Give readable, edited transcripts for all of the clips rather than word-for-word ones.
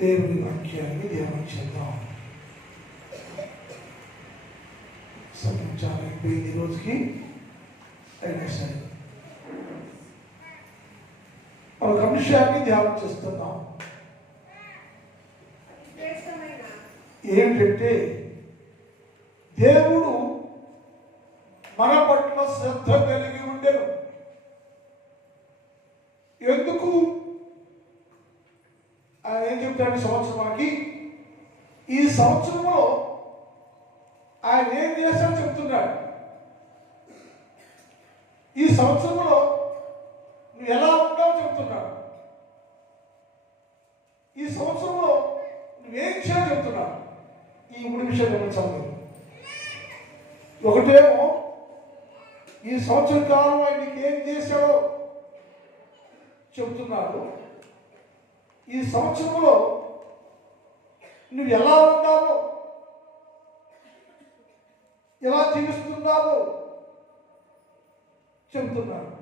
దేవుని వాక్యాన్ని ధ్యానం చేద్దాం. సమయం చాలా అయిపోయింది రోజుకి. అయినా సరే ఒక అంశాన్ని ధ్యానం చేస్తున్నాం. ఏంటంటే దేవుడు మన పట్ల శ్రద్ధ కలిగి ఉండెను. ఎందుకు ఆయన ఏం చెప్తాడు? సంవత్సరానికి ఈ సంవత్సరంలో ఆయన ఏం చేశాడో చెప్తున్నాడు. ఈ సంవత్సరంలో నువ్వు ఎలా ఉంటావో చెప్తున్నాడు. ఈ సంవత్సరంలో నువ్వేం చేయాలో చెప్తున్నాడు. ఈ 3 విషయాలు గమనించాలి. ఒకటేమో ఈ సంవత్సర కాలం ఆయన నీకు ఏం చేశాడో చెబుతున్నాడు. ఈ సంవత్సరంలో నువ్వు ఎలా ఉన్నావో, ఎలా జీవిస్తున్నావో చెబుతున్నాడు.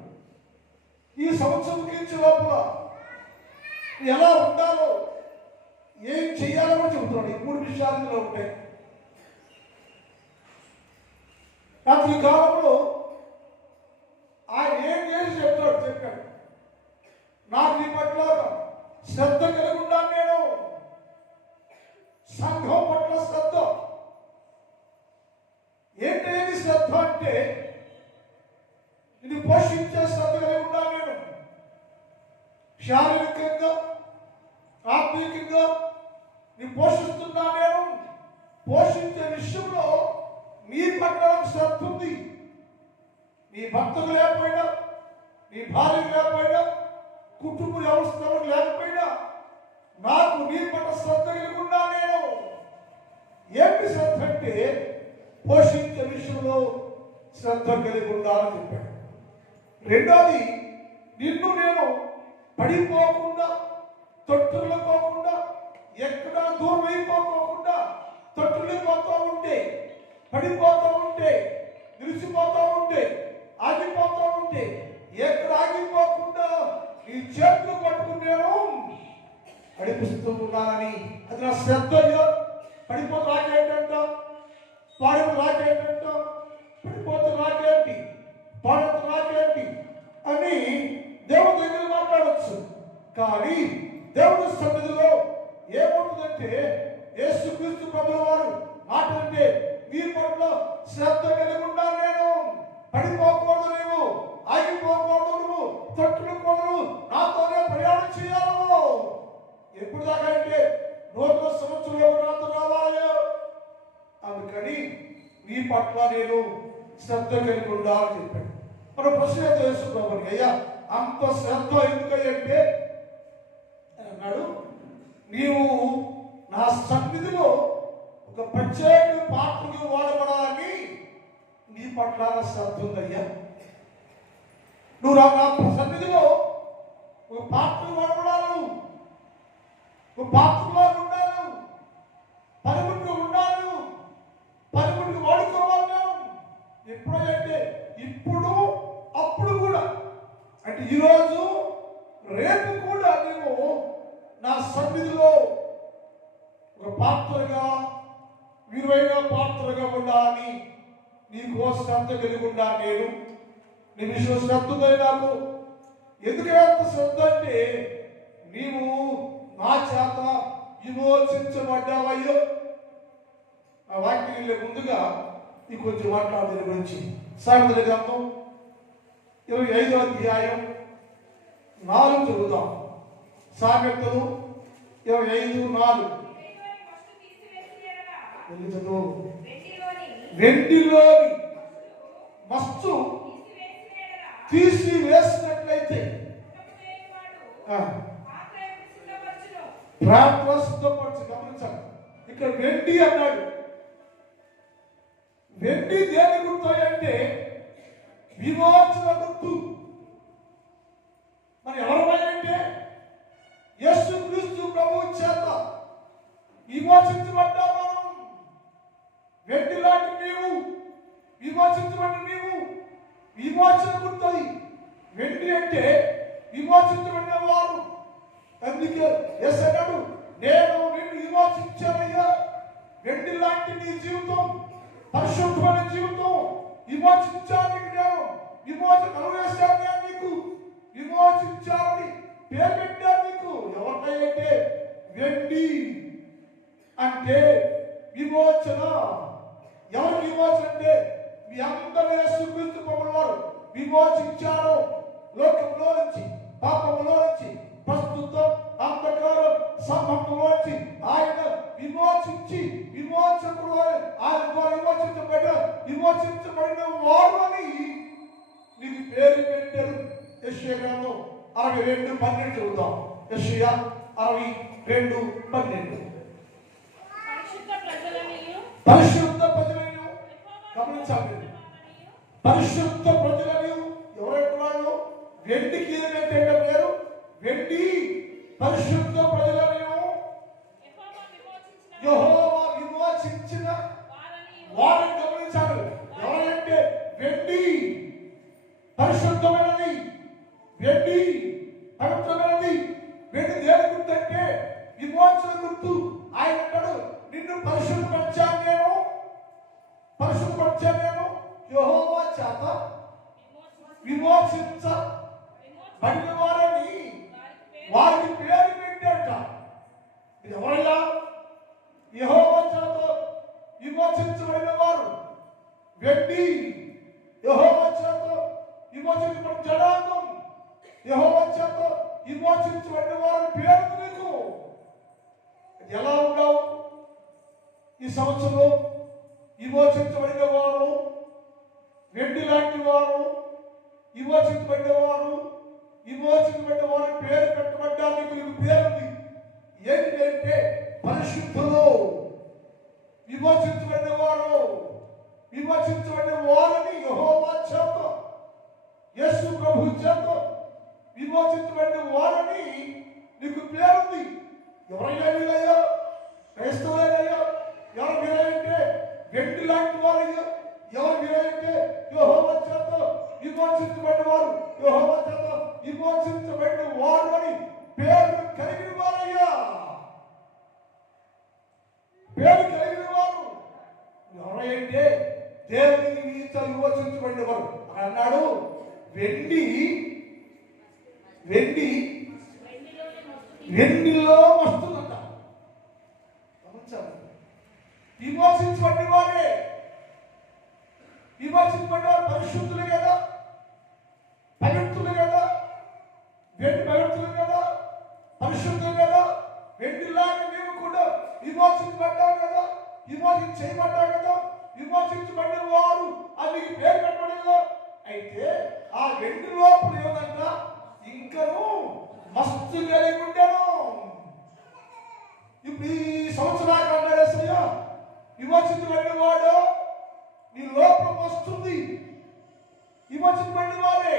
ఈ సంవత్సరం గురించి లోపల ఎలా ఉండాలో, ఏం చెయ్యాలో చెబుతున్నాడు. ఈ 3 విషయాలు ఉంటాయి. రాత్రి కాలంలో ఆయన ఏం చేసి చెప్పాడు. నాకు నీ పట్ల శ్రద్ధ కలిగి ఉన్నాను. నేను సంఘం పట్ల శ్రద్ధ. ఏంటేది శ్రద్ధ అంటే ఇది పోషించే శ్రద్ధ కలిగి ఉన్నాను. నేను శారీరకంగా, ఆత్మీయంగా నీ పోషిస్తున్నాను. నేను పోషించే విషయంలో నీ పట్ల శ్రద్ధ ఉంది. నీ భర్తకు లేకపోయినా, నీ భార్యకు లేకపోయినా, కుటుంబ వ్యవస్థలు లేకపోయినా నాకు నీ పట్ల శ్రద్ధ కలిగి ఉన్నా. నేను ఏమి శ్రద్ధ అంటే పోషించే విషయంలో శ్రద్ధ కలిగి ఉండాలని చెప్పాడు. రెండోది, నిన్ను నేను పడిపోకుండా, తొట్టులకోకుండా, ఎక్కడ దూరం అయిపోకుండా, తొట్టులిపోతూ ఉంటే, పడిపోతూ ఉంటే, నిలిచిపోతూ ఉంటే, ఆగిపోతూ ఉంటే, ఎక్కడ ఆగిపోకుండా ఈ చేతులు పట్టుకుని నేను నడిపిస్తూ ఉన్నానని. అది నా శ్రద్ధ. పడిపోతు రాకేంటంట, పాడకు రాకేంటంట, పడిపోతు రాకేంటి, పాడకు రాకేంటి అని దేవుడి దగ్గర మాట్లాడవచ్చు. కానీ దేవుడి సన్నిధిలో ఏముంటుందంటే యేసుక్రీస్తు ప్రభుల వారు మాట్లాడితే మీ పట్ల శ్రద్ధ కలిగి ఉన్నాను. నేను పడిపోకూడదు, నువ్వు ఆగిపోకూడదు, నువ్వు తట్టుకోకూడదు, నాతోనే ప్రయాణం చేయాలి. ఎప్పుడు దాకా అంటే నూతన సంవత్సరంలో నాతో రావాలి. అందుకని నీ పట్ల నేను శ్రద్ధ కలిగి ఉండాలని చెప్పాడు. మన ప్రశ్న వేసుకున్నాం, అయ్యా అంత శ్రద్ధ ఎందుకంటే అన్నాడు, నీవు నా సన్నిధిలో ఒక ప్రత్యేక పాత్రగా వాడబడాలని నీ పట్ల శ్రద్ధ ఉందయ్యా. నువ్వు నా సన్నిధిలో ఒక పాత్ర వాడబడాలి, ఒక పాత్రలో ఉండాలి, పనిముట్టు ఉండాలి, పనిముట్టు వాడుకోవాలి. ఎప్పుడంటే ఇప్పుడు, అప్పుడు కూడా, అంటే ఈరోజు రేపు కూడా నేను నా సన్నిధిలో ఒక పాత్రగా, విలువైన పాత్రగా ఉండాలని నీకు శ్రద్ధ కలిగి ఉండా. నేను నీ విషయం శ్రద్ధ ఉంది నాకు. ఎందుకంటే అంత శ్రద్ధ అంటే నీవు నా చేత విమోచించబడ్డావయ్యో. ఆ వాక్యం వెళ్ళే ముందుగా నీకు కొంచెం మాట్లాడే గురించి సామెతల గ్రంథం 25వ అధ్యాయం 4 చదువుతాం. సామెతలు 25:4 వెళ్ళి చదువు. వెండిలోని మస్తు తీసివేసినట్లయితే ప్రార్థించబడుచు. గమనించాలి, ఇక్కడ వెండి అన్నాడు. వెండి దేని గుర్తు అంటే విమోచన గుర్తు. మరి ఎవరమైనంటే యేసుక్రీస్తు ప్రభువు చేత విమోచించబడ్డా మనం. వెండి లాంటి నీవు, విమోచించబడి నీవు, విమోచన గుర్తుంది. వెండి అంటే విమోచించబడిన వారు. అందుకే యేసు అన్నాడు, నేను నిన్ను విమోచించానయ్యా. వెండి లాంటి నీ జీవితం, పరిశుద్ధమైన జీవితం విమోచించానికి నేను విమోచన కలుగజేశాను. నేను నీకు విమోచించాలని పేరు పెట్టాను నీకు. ఎవరికైతే వెండి అంటే విమోచన. ఎవరికి విమోచన అంటే మీ అందరూ యేసుక్రీస్తు ప్రభువు వారు విమోచించారు. లోకంలో నుంచి, పాపంలో నుంచి, ప్రస్తుతం అంధకారం సమూహంలో నుంచి ఆయన విమోచించి విమోచకుడు ఆయన ద్వారా విమోచించబడిన వారు అని నీకు పేరు పెట్టారు. యెషయా 62:12 చదువుతాం. యెషయా 62:12. పరిశుద్ధ ప్రజలను గమనించాలి. పరిశుద్ధ ప్రజలను ఎవరెంటున్నారు? వెండికి ఏమంటే పేరు వెండి. పరిశుద్ధ ప్రజలను యెహోవా విమోచించిన వారిని గమనించాలి. ఎవరంటే వెండి పరిశుద్ధమైనది, వెండి పవిత్రమైనది. వెండి దేని గుర్తు అంటే విమోచన గుర్తు. ఆయన అంటాడు, నిన్ను పరిశుద్ధపరిచాను నేను, పరిశుద్ధపరిచాను నేను యెహోవా చేత విమోచించబడిన వారని వారికి పేరు పెట్టాట. ఇది ఎవరైనా యెహోవా చేత విమోచించబడిన వారు వెండి. యెహోవా చేత విమోచించబడిన జనాంగం, యెహోవా చేత విమోచించబడిన వారి పేరు నీకు. ఎలా ఉన్నావు ఈ సంవత్సరంలో? విమోచించబడిన వారు, వెండి లాంటి వారు, విమోచించబడిన వారు, విమోచించబడిన వారి పేరు పెట్టబడ్డానికి నీకు పేరుంది. ఏంటంటే పరిశుద్ధులు. విమోచించబడిన వారు, విమోచించబడిన వారిని యెహోవా చేత, యేసు ప్రభు చేత విమోచించబడిన వారిని నీకు పేరుంది. ఎవరైనా వీరయ్యా? క్రైస్తవులైనయ్యా? ఎవరు వీరంటే వెండి లాంటి వారయ్యా. ఎవరు వీరంటే యెహోవా చేత విమోచించబడిన వారు, యెహోవా చేత విమోచించబడిన వారు అని పేరు కలిగిన వారయ్యా. పేరు కలిగిన వారు ఎవరైతే దేవునికి విమోచించబడిన వారు అన్నాడు. వెండి వెండి వెండిలో వస్తుందంట. విమోచించబడిన వారే. విమోచించబడిన వారు పరిశుద్ధులు కదా, పవిత్రులు కదా. వెండి పవిత్రులు కదా, పరిశుద్ధులు కదా. వెండిలాగా నీవు కూడా విమోచించబడ్డావు కదా, విమోచించబడ్డావు కదా. విమోచించబడిన వారు అది పేరు పెట్టబడిందో. అయితే ఆ వెండి లోపల ఏమంట? ఇంకను మస్తు కలిగి ఉండేను. ఇప్పుడు ఈ సంవత్సరాలు అన్నాడేసయ్యా, విమోచించబడిన వాడు నీ లోపల వస్తుంది. విమోచించబడిన వారే,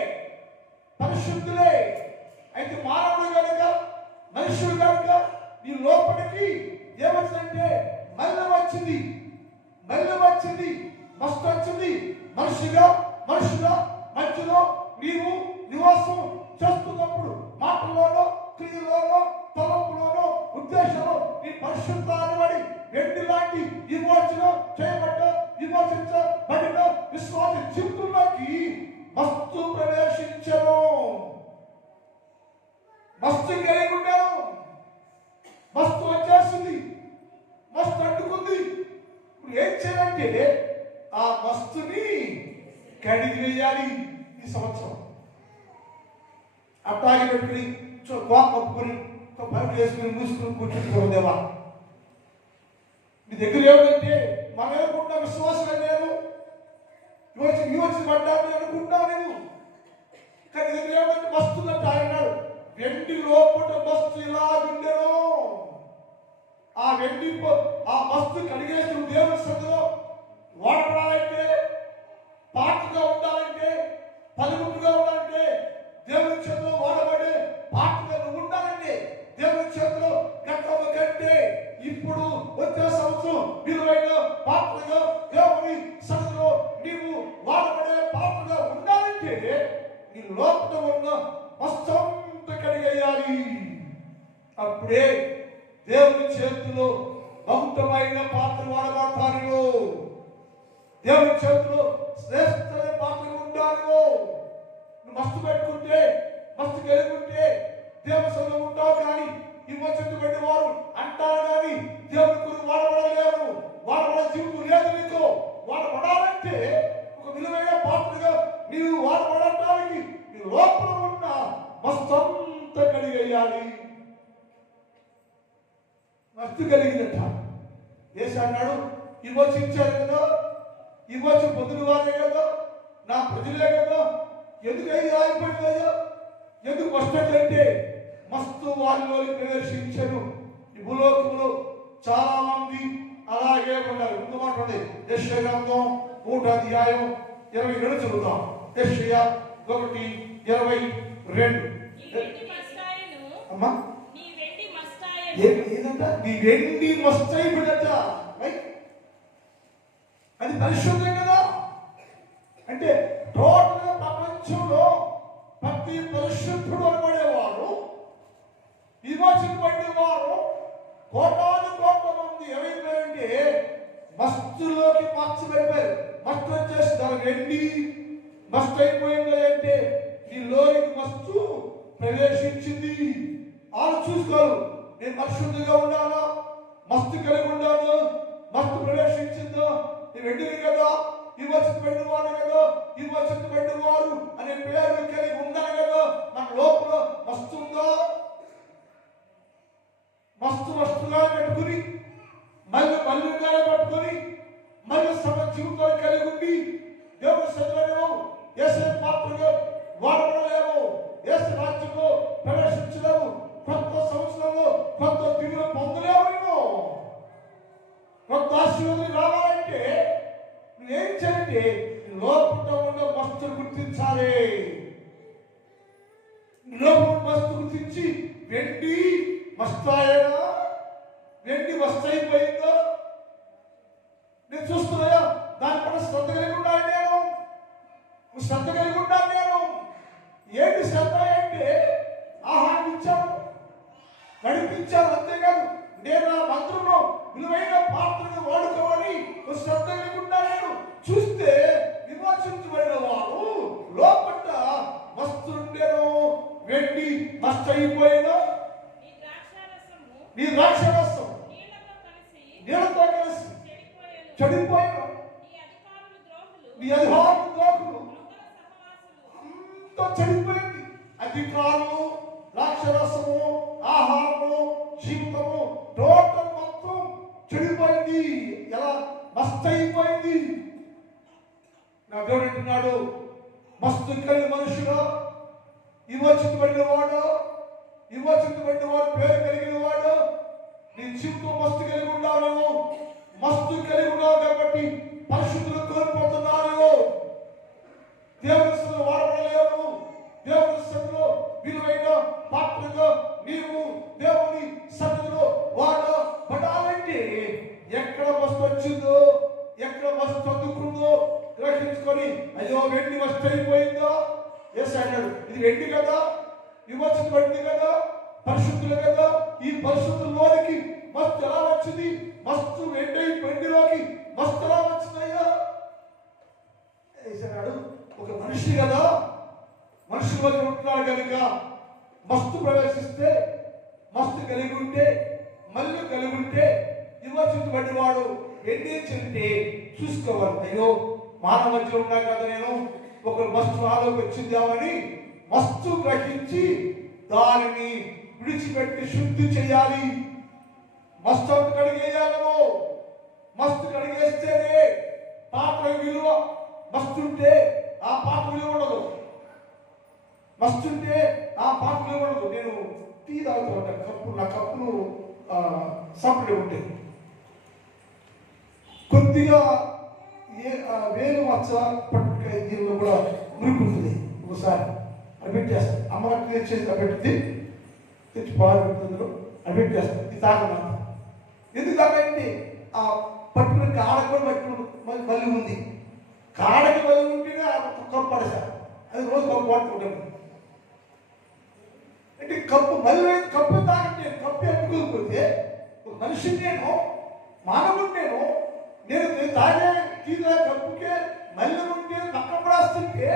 పరిశుద్ధులే. అయితే మానవుడు కనుక, మనుషుడు కనుక నీ లోపలికి ఏమొచ్చిందంటే మల్లె వచ్చింది, మల్లె వచ్చింది, మస్తు వచ్చింది. మనుషుల మధ్యలో నీవు నివాసం చేస్తున్నప్పుడు మాటలోనో, క్రియలోనో, తలంపులోనో, ఉద్దేశంలో నీ పరిశుద్ధాన్ని బడి వెండి లాంటి విమోచన విమోచించబడిన విశ్వాస జీవితంలోకి మస్తు ప్రవేశించను. మస్తు కలిగి ఉండాను. మస్తు వచ్చేసింది, మస్తు అడ్డుకుంది. ఇప్పుడు ఏం చేయాలంటే ఆ మస్తుని కడిగి వేయాలి. ఈ సంవత్సరం అట్టాగి పెట్టుకుని కప్పుకొని బయట వేసుకుని మూసుకుని కూర్చుంటుకోదేవా. మీ దగ్గర ఏమంటే మనం ఏమనుకుంటా? విశ్వాసం నేను విమోచించబడ్డాను అనుకుంటావు నేను. కానీ దగ్గర ఏమంటే మస్తుందంటే ఆయన్నాడు వెండి లోపల మస్తు ఇలా ఉండేను. ఆ వెండి ఆ మస్తు కడిగేసిన దేవుని సన్నిధిలో వాడబడాలంటే, పాత్రగా ఉండాలంటే, పనిముట్టుగా ఉండాలంటే, దేవుని చేతిలో వాడబడే పాత్రగా నువ్వు ఉండాలంటే, దేవుని చేతిలో గతంలో కంటే ఇప్పుడు వచ్చే సంవత్సరం విలువైన పాత్రగా దేవుని సన్నిధిలో నీవు వాడబడే పాత్రగా ఉండాలంటే నీ లోపల ఉన్న వస్త్రంతో కడిగేయాలి. అప్పుడే దేవుని చేతిలో మహత్తమైన పాత్ర వాడబడతారు. దేవుని చేతిలో శ్రేష్టమైన పాత్ర ఉంటారు. నువ్వు మస్తు పెట్టుకుంటే, మస్తు కలిగి దేవుని సొంతం ఉంటావు, కానీ విమోచించబడిన వారు అంటారు, కానీ దేవుని గురించి వాడబడలేరు. వాడబడ జీవితం లేదు నీకు. వాడబడాలంటే ఒక విలువైన పాత్రగా నీవు వాడబడటానికి నీ లోపల ఉన్న మస్తు అంతా కలిగేయాలి. మస్తు కలిగిందట. యేసు అన్నాడు, విమోచించారు కదా, విమోచన పొందిన వారే కదా, నా ప్రజలే కదా, ఎందుకు అయ్యి ఆగిపోయిందయ్యా, ఎందుకు వస్తుందంటే మస్తు వాళ్ళలోకి ప్రవేశించను. ఈ భూలోకంలో చాలా మంది అలాగే ఉన్నారు. ముందు మాట్లాడే యెషయా గ్రంథం 1వ అధ్యాయం 22 చదువుతాం. యెషయా 1:22. అమ్మా ఏదంట? నీ వెండి మస్తైపోయినట. అది పరిశుద్ధం కదా. అంటే టోటల్గా ప్రపంచంలో ప్రతి పరిశుద్ధుడు అనబడేవారు, విమోచించబడినవారు కోటాను కోట్ల మంది ఏమైపోయారంటే మస్తులోకి మార్చబడిపోయారు. మస్తు వచ్చేసి దాని వెండి మస్తు అయిపోయింది అంటే ఈ లోనికి మస్తు ప్రవేశించింది. వాళ్ళు చూసుకోరు, నేను పరిశుద్ధిగా ఉన్నాను, మస్తు కలిగి ఉన్నాను, మస్తు ప్రవేశించిందో, నేను వెండిని కదా, విమోచించబడిన వాడు కదా, విమోచించబడిన వారు అనే పేరు కలిగి ఉన్నాను కదా, మన లోపల మస్తు ఉందా? మస్తుగా పెట్టుకుని మళ్ళీగా పెట్టుకుని మళ్ళీ సమ జీవితాలు కలిగి ఉండి దేవుడు సదులేమో యేసు పాత్రగా వాడలేము, యేసు రాజ్యంలో ప్రవేశించలేము, కొత్త సంవత్సరంలో కొత్త దిగులు పొందలేము. కొత్త ఆశీర్వాదం రావాలంటే నువ్వేం చేయండి, లోపల ఉన్న మస్తులు గుర్తించాలి. లోపల మస్తు గుర్తించి వెండి మస్తాయేనా, వెండి మస్తైపోయిందో నేను చూస్తున్నాయా, దాని పట్ల శ్రద్ధ కలిగి ఉండాలి. నేను శ్రద్ధ కలిగి ఉండాలి. నేను ఏంటి శ్రద్ధ అంటే ఆహారం ఇచ్చాను, నడిపించాను, అంతేకాదు నేను ఆ మంత్రంలో విలువైన పాత్రను వాడుకోవాలి శ్రద్ధ కలిగి ఉండాలి. నేను చూస్తే విమోచించబడిన వాడు లోపల మస్తుండేను, వెండి మస్తైపోయినా. నీ ద్రాక్షరసం నీళ్ళతో కలిసి చెడిపోయిన నీ అధికారులు ద్రోహులు అంతా చెడిపోయింది. అధికారులు, ద్రాక్షరసము, ఆహారము, జీవితము టోటల్ మొత్తం చెడిపోయింది. ఎలా మస్తైపోయింది. నా దేవుడు అంటున్నాడు, మస్తు కలిగిన మనుషుడు, విమోచించబడిన వాడు, విమోచించబడిన వాడు పేరు కలిగిన వాడు, నీ జీవితం మస్తు కలిగి ఉన్నావు. మస్తు కలిగి ఉన్నావు కాబట్టి పరిశుద్ధులు కోల్పోతున్నారు. దేవుని సన్నిధిలో వాడబడలేవు. దేవుని సన్నిధిలో విలువైన పాత్రగా నీవు దేవుని సన్నిధిలో వాడబడాలంటే ఎక్కడ మస్తు వచ్చిందో, ఎక్కడ మస్తు అందుకుందో గ్రహించుకొని అయ్యో వెండి మస్తు అయిపోయిందో. యేసు అన్నాడు, ఇది వెండి కదా, విమోచించబడింది కదా, పరిశుద్ధులు కదా, ఈ పరిశుద్ధుల్లోనికి మస్తు ఎలా వచ్చింది? మస్తు వెండిలోకి మస్తు ఎలా వచ్చిందయ్యా? అన్నాడు, ఒక మనిషి కదా, మనుషుల మధ్య ఉంటున్నాడు కనుక మస్తు ప్రవేశిస్తే, మస్తు కలిగి ఉంటే, మళ్ళీ కలిగి ఉంటే విమోచించబడిన వాడు వెండి చెందితే చూసుకోవాలి. అయ్యో మానవ మధ్య ఉన్నా కదా, నేను ఒకరు మస్తు నాలోకి వచ్చిందామని మస్తు గ్రహించి దానిని విడిచిపెట్టి శుద్ధి చేయాలి. మస్తు కడిగేయాలను. మస్తు కడిగేస్తేనే పాత్ర విలువ. మస్తుంటే ఆ పాత్ర విలువ ఉండదు. మస్తుంటే ఆ పాత్ర విలువ ఉండదు. నేను టీ తాగుతూ ఉంటాను, కప్పు నా కప్పులు సపరేట్ ఉంటాయి. కొద్దిగా వేలు మచ్చ పట్టుకాయ దీనిలో కూడా మురుకుంటుంది. ఒకసారి అది పెట్టేస్తాను, అమ్మగారు తెచ్చేసి పెట్టుద్ది, తెచ్చి పాలు పెడుతుందో అది పెట్టేస్తాను. ఇది తాగమంత ఎందుకు తాగండి? ఆ పట్టుకుని కాడకు కూడా పట్టుకుని మళ్ళీ ఉంది. కాడకి మళ్ళీ ఉంటేనే కప్పు పడేసారు. అది రోజు కప్పు పట్టుకుంటాను. అంటే కప్పు మళ్ళీ కప్పు తాగండి, కప్పు ఎత్తుకోకపోతే మనిషిని నేను, మానవుడు నేను తాగే తీరే కప్పుకే మళ్ళీ ఉంటే పక్కన పడేస్తుంటే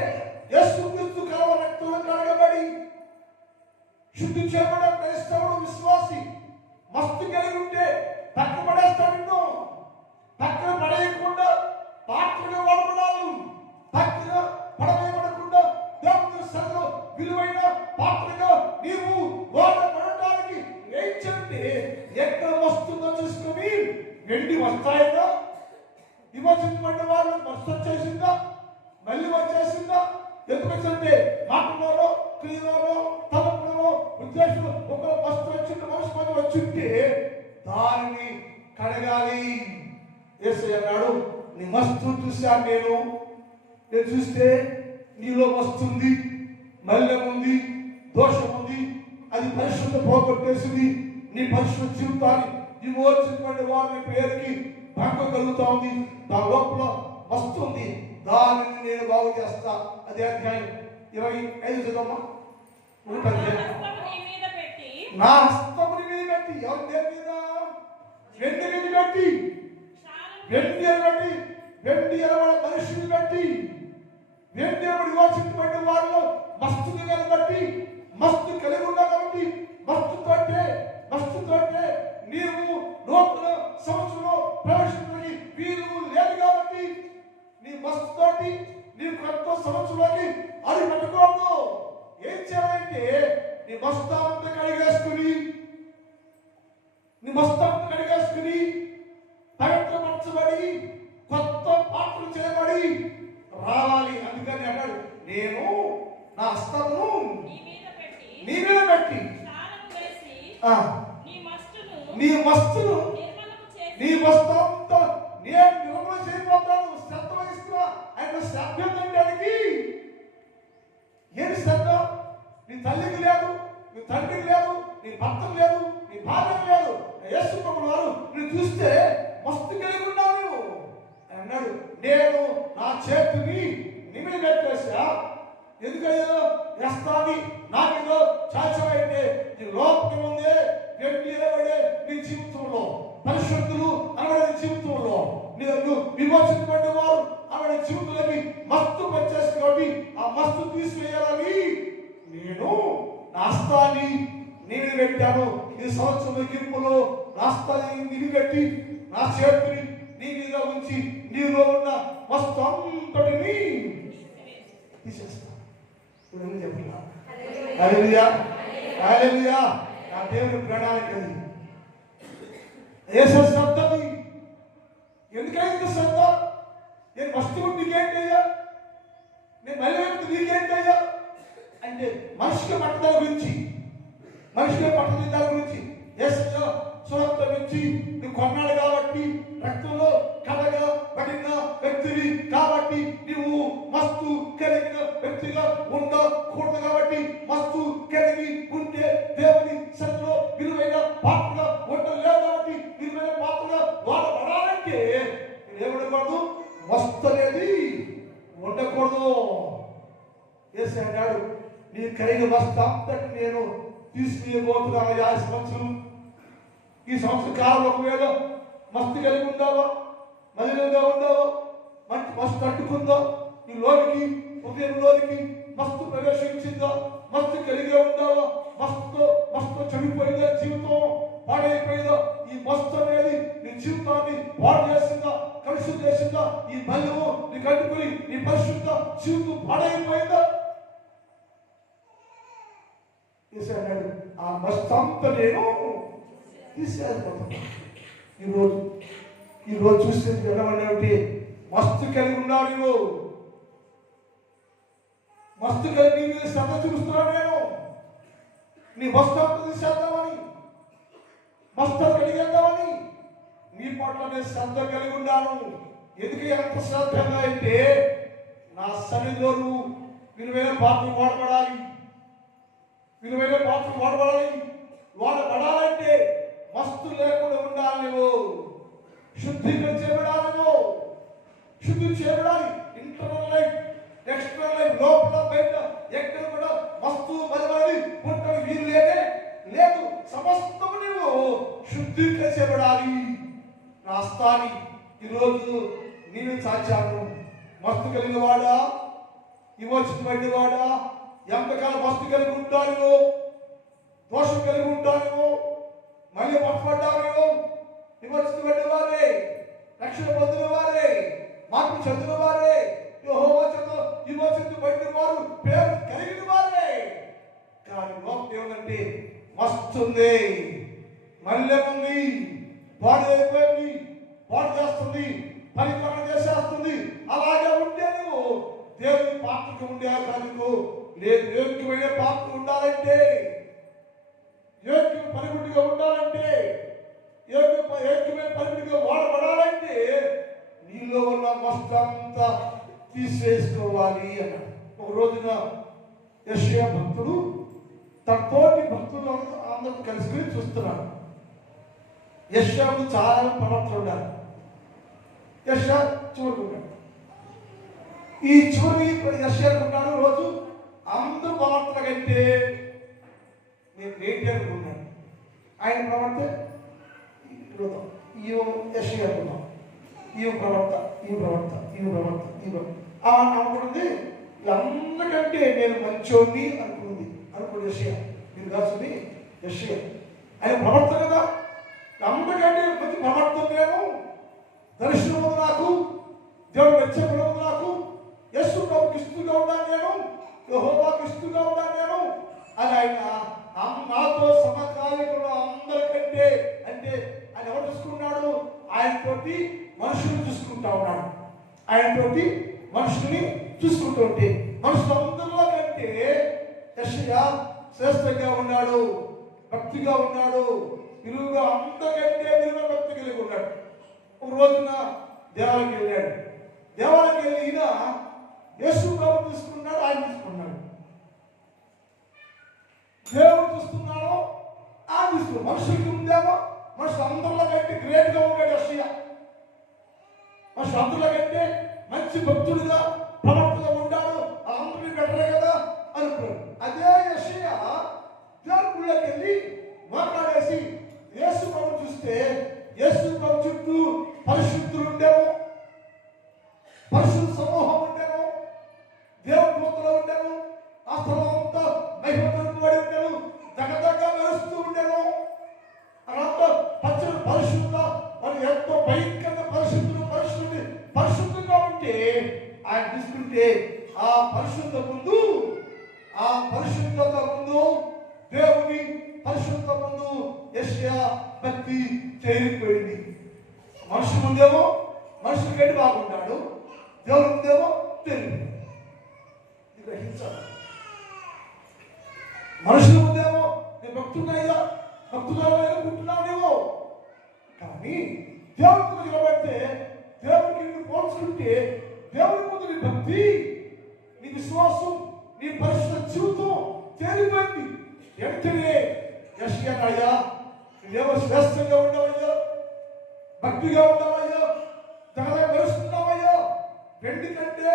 యేసుక్రీస్తు కలవ రక్తంలో కడగబడి శుద్ధి చేయబడే క్రైస్తవుడు విశ్వాసి మస్తు కలిగి ఉంటే పక్కన పడేస్తాడు. నిన్ను పక్కన పడేయకుండా పాత్రగా వాడబడాలి. పక్కన పడవేయబడకుండా దేవుని సన్నిధిలో విలువైన పాత్రగా నీవు వాడబడడానికి వేయించండి. ఎక్కడ వస్తుందో చూసుకొని వెండి వస్తాయో విమర్శించబడిన వాళ్ళు మస్తు వచ్చేసిందా, మళ్ళీ వచ్చేసిందా? ఎందుకు వచ్చింటే మాటలోనో క్రియలోనో తలపులో ఉద్దేశం ఒక వస్తు వచ్చింది, మనసు పని వచ్చింటే దానిని కడగాలి. యేసయ్య అన్నాడు, నీ మస్తు చూశాను నేను చూస్తే నీలో వస్తుంది, మల్లెం ఉంది, దోషం ఉంది, అది పరిశుద్ధ పోగొట్టేసింది. నీ పరిశుద్ధ జీవితాన్ని విమోచించబడిన వారి పేరుకి భంగం కలుగుతా ఉంది. దాని లోపల వస్తుంది, దానిని నేను బాగు చేస్తా. అదే అధ్యాయం 25 చదవమ్మా. నా హస్తముని మీద పెట్టి, ఎవరి దేని మీద? వెండి మీద పెట్టి, వెండి ఎరబడి, వెండి ఎరబడి మనుషులు పెట్టి, వెండి ఎరబడి యోచించబడిన వాళ్ళు మస్తుని కలబట్టి, మస్తు కలిగి ఉన్నా కాబట్టి మస్తుతోటే నీవు నూతన సంవత్సరంలో ప్రవేశించడానికి వీలు లేదు కాబట్టి నీ మస్తుతోటి నీవు కొత్త సంవత్సరంలోకి అడుగు పెట్టుకోవద్దు. ఏం చేయాలంటే నీ మస్తాంత కడిగేసుకుని పవిత్రపరచబడి కొత్త పాత్రలు చేయబడి రావాలి. అందుకని అన్నాడు, నేను నా హస్తమును నీ మీద పెట్టి నీ మస్తును నీ వస్తంతో నేను నిర్మూలన చేయబోతాను. శ్రద్ధ వహిస్తున్నా. ఆయన శ్రద్ధ ఏంటంటే ఏమి శ్రద్ధ? నీ తల్లికి లేదు, నీ తండ్రికి లేదు, నీ భర్తకు లేదు, నీ భార్యకు లేదు. యేసు ప్రభువు వారు నువ్వు చూస్తే మస్తు కలిగి ఉన్నావు నువ్వు అన్నాడు. నేను నా చేతిని నీ మీద పెట్టేసా. ఎందుకయ్యో వేస్తాని నాకేదో చాచమైతే నీ లోపల ఉందే వెండి ఎరబడే నీ జీవితంలో, పరిశుద్ధులు అనబడే జీవితంలో, నువ్వు విమోచించబడిన వారు అనబడే జీవితంలోకి మస్తు వచ్చేసి కాబట్టి ఆ మస్తు తీసివేయాలని నేను నా హస్తాన్ని నీ మీద పెట్టాను. ఈ సంవత్సరం ముగింపులో నా హస్తాన్ని నీ మీద పెట్టి నా చేతిని నీ మీద ఉంచి నీలో ఉన్న మస్తు అంతటిని తీసేస్తాను. చెప్తున్నా హల్లెలూయా, హల్లెలూయా. నా దేవుని ప్రణాళిక అది. యేసు శబ్దది ఎందుకైంది శ్రద్ధ? నేను వస్తువు నీకేంటయ్యా, నేను మళ్ళీ నీకేంటయ్యా అంటే మనిషికి పట్టదాల గురించి, మనిషికి పట్టదాల గురించి యేసయ్య సురక్ష నుంచి నువ్వు కొన్నాడు కాబట్టి, రక్తంలో కడగా పడిన వ్యక్తివి కాబట్టి నువ్వు మస్తు కలిగిన వ్యక్తిగా ఉండకూడదు. కాబట్టి మస్తు కలిగి ఉంటే దేవుని సన్నిధిలో విలువైన పాత్రగా ఉండలేదు. కాబట్టి విలువైన పాత్రగా వాడబడాలంటే ఏమనకూడదు, మస్తు అనేది ఉండకూడదు. యేసు అన్నాడు, నీ కలిగిన మస్తు అంతటి నేను తీసుకుపోతున్నాను. 50 సంవత్సరం ఈ సంవత్సర కాలంలో ఒకవేళ మస్తు కలిగి ఉందావా, మదిలో ఉందావా, మంచి మస్తు అంటుకుందా, నీ లోనికి హృదయంలోనికి మస్తు ప్రవేశించిందా, మస్తు కలిగే ఉందావా, మస్తు చనిపోయిందా, జీవితం పాడైపోయిందా, ఈ మస్తు అనేది నీ జీవితాన్ని పాడు చేసిందా, కలుషితం చేసిందా, ఈ బలము నీకు అంటుకుని నీ పరిశుద్ధ జీవితం పాడైపోయిందా? అన్నాడు, ఆ మస్తు అంతా నేను తీసేయాలి. ఈరోజు చూస్తే వినమనేమిటి? మస్తు కలిగి ఉన్నావు నువ్వు, మస్తు కలిగి నీ శ్రద్ధ చూస్తున్నావు. నేను నీ మస్తు తీసేద్దామని, మస్తు కలిగేద్దామని నీ పట్ల నేను శ్రద్ధ కలిగి ఉన్నాను. ఎందుకు ఎంత శ్రద్ధగా అంటే నా సన్నిధిలో నువ్వు విలువైన పాత్రలు వాడబడాలి, విలువైన పాత్రలు వాడబడాలంటే మస్తు లేకుండా ఉండాలి. నువ్వు శుద్ధిగా చేయబడాలి, నువ్వు శుద్ధి చేయబడాలి. ఇంటర్నల్ లైఫ్, ఎక్స్టర్నల్ లైఫ్, లోపల బయట ఎక్కడ కూడా మస్తు బలబడి పుట్టడం వీలు లేదు. సమస్తము నువ్వు శుద్ధీకరించబడాలి. నా హస్తాన్ని ఈరోజు నేను చాచాను. మస్తు కలిగిన వాడా, విమోచించబడిన వాడా, ఎంతకాలం మస్తు కలిగి ఉంటాను, దోషం కలిగి ఉంటాను, మళ్ళీ పట్టుబడ్డాను. విమోచించబడిన వారే, రక్షణ పొందిన వారే, మార్పు చెందిన వారే, యెహోవా చేత విమోచించబడిన వారు, పేరు కలిగిన వారే. కానీ లోకం ఏమంటే మస్తుంది, మళ్ళీ ఉంది, పాడు అయిపోయింది, పాడు చేస్తుంది, పరిపాలన చేసేస్తుంది. అలాగే ఉంటే నువ్వు దేవుని పాత్రకు ఉండే కాదు. లేదు, యోగ్యమైన పాత్ర ఉండాలంటే, యోగ్య పనిముట్టుగా ఉండాలంటే, యోగ్యమైన పనిముట్టుగా వాడబడాలంటే నీలో ఉన్న మస్తంతా తీసివేసుకోవాలి అన్నాడు. ఒక రోజున యెషయా భక్తుడు తన తోటి భక్తులు అందరూ కలిసి చూస్తున్నాడు. యెషయాకు చాలా ప్రవర్తన ఉండాలి. యెషయా చూడుకున్నాడు. ఈ చివరి యెషయాకున్నాడు. రోజు అందరూ ప్రవర్తన కంటే నేను ఏంటి అనుకున్నాను. ఆయన ప్రవర్తన ఈ యెషయా అనుకున్నాం. ఈ ప్రవర్త అనుకుంటుంది. అందరికంటే నేను మంచోడిని అనుకుంది యెషయా. మీరు కాసుని యెషయా ఆయన ప్రవర్తన కదా. అందరికంటే మంచి ప్రవర్తన నేను, దర్శనం నాకు, దేవుడు మెచ్చబడదు నాకు, యేసు ప్రభుకి ఇస్తుగా ఉన్నాను నేను, యెహోవాకి ఇస్తుగా ఉన్నాను నేను అని ఆయన నాతో సమకాలీకులు అందరికంటే అంటే ఆయన ఎవరు చూసుకున్నాడు? ఆయనతోటి మనుషుల్ని చూసుకుంటా ఉన్నాడు. ఆయనతోటి మనుషుల్ని చూసుకుంటూ ఉంటే మనుషులందరిలో కంటే యెషయా శ్రేష్టంగా ఉన్నాడు, భక్తిగా ఉన్నాడు, విలువగా అందరికంటే విలువ భక్తి కలిగి ఉన్నాడు. ఒక రోజున దేవాలయం వెళ్ళాడు. దేవాలయం వెళ్ళి ఈయన యేసు ప్రభు తీసుకున్నాడు, ఆయన తీసుకున్నాడు. దేవుడు చూస్తున్నాడు, ఆయన తీసుకున్నాడు. మనుషులకి ఉందేమో, మనుషులు అందరిలో కంటే గ్రేట్ గా ఉన్నాడు యెషయా. మనుషులు అందరిలో కంటే మంచి భక్తుడిగా ప్రవర్తనగా ఉన్నాడు, అందరినీ బెటరే కదా అనుకున్నాడు. అదే యెషయా దేవుడిలోకి వెళ్ళి మాట్లాడేసి యేసు ప్రభు చూస్తే యేసు ప్రభు చుట్టూ పరిశుద్ధులు ఉండేమో, పరిశుద్ధ సమూహం ఉండేమో, దేవుడి దూతలు ఉండేమో, ఆ స్థలం అంతా మహిమపడి ఉండేను, దగ్గరగా మెరుస్తూ ఉండేను. అదంతా పచ్చని పరిశుద్ధ, మరి ఎంతో భయంకరంగా పరిశుద్ధంగా ఉంటే ఆయన తీసుకుంటే ఆ పరిశుద్ధత ముందు దేవుని పరిశుద్ధ ముందు యెషయా భక్తి చేరిపోయింది. మనుషుల ముందేమో మనుషుల కంటే బాగుంటాడు, దేవుడి ముందేమో తెలియదు. గ్రహించాలి. మనుషుల ముందేమో నేను భక్తుడయ్యా, భక్తుగా పుట్టినానేమో, కానీ దేవుడి ముందు నిలబడితే, దేవుడికి నువ్వు పోల్చుకుంటే దేవుడి ముందు నీ భక్తి, నీ విశ్వాసం, నీ పరిశుద్ధ జీవితం తేలిపోయింది. వెంటనే యెషయా అయ్యా నువ్వేమో శ్రేష్టంగా ఉండవయ్యా, భక్తిగా ఉండవయ్యా, దగ్గర మెరుస్తున్నావయ్యా, వెండి కంటే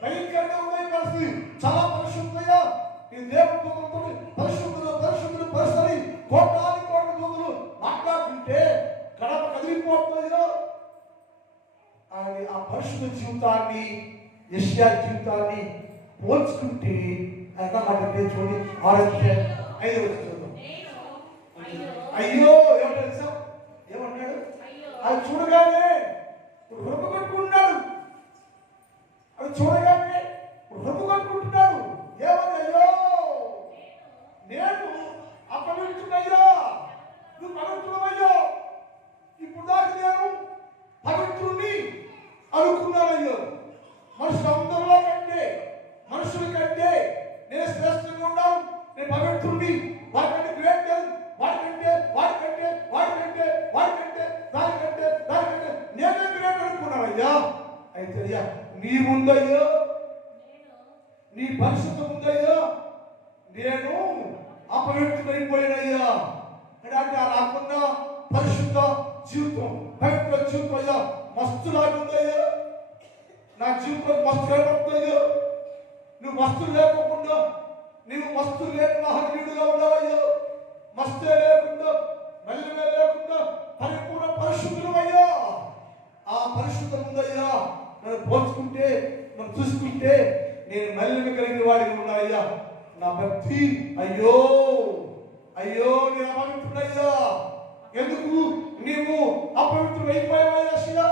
భయంకరంగా ఉన్నాయి పరిస్థితి, చాలా పరిశుద్ధయ్యా, నీ దేవుడితో పరిశుద్ధులు పరిస్థితి కోటాది దూతలు మాట్లాడుతుంటే గడప కదిలిపోతుందో అని ఆ పరిశుద్ధ జీవితాన్ని యెషయా జీవితాన్ని పోల్చుకుంటే ఆయన మాట్లాడితే చూడండి 6:5 అయ్యో ఏమంటాడు తెలుసా? ఏమన్నాడు? అది చూడగానే రొమ్ము కట్టుకుంటున్నాడు, అది చూడగానే రొమ్ము కట్టుకుంటున్నాడు. ఏమని? అయ్యో నేను అపవిత్రుడయ్యా, నువ్వు పవిత్రుడయ్యా, ఇప్పుడు దాకా నేను పవిత్రుడిని అనుకున్నానయ్యో. మనుషులందరిలో కంటే, మనుషుల కంటే నేను శ్రేష్టంగా ఉన్నాను, నేను పవిత్రుడిని, వాడికంటే గ్రేట్, దానికంటే నేనే గ్రేట్ అనుకున్నానయ్యా. అయితే అయ్యా నీ ముందయ్యో, నీ పరిశుద్ధ ముందయ్యో నేను అపవిత్రుడైపోయినయ్యా. అంటే నాకున్న పరిశుద్ధ జీవితం, పవిత్ర జీవితం అయ్యా మస్తు లాగుందయ్యా, నా జీవితం మస్తు కనబడుతుందయ్యో. నువ్వు మస్తు లేకుండా, నీవు మస్తు లేని మహనీయుడుగా ఉన్నావయ్యో, మస్తే లేకుండా, మల్లెమే లేకుండా, అయ్యో అయ్యో నేను అపవిత్రుడయ్యా, ఎందుకు నీవు అపవిత్రుడు అయిపోయావా అసలు?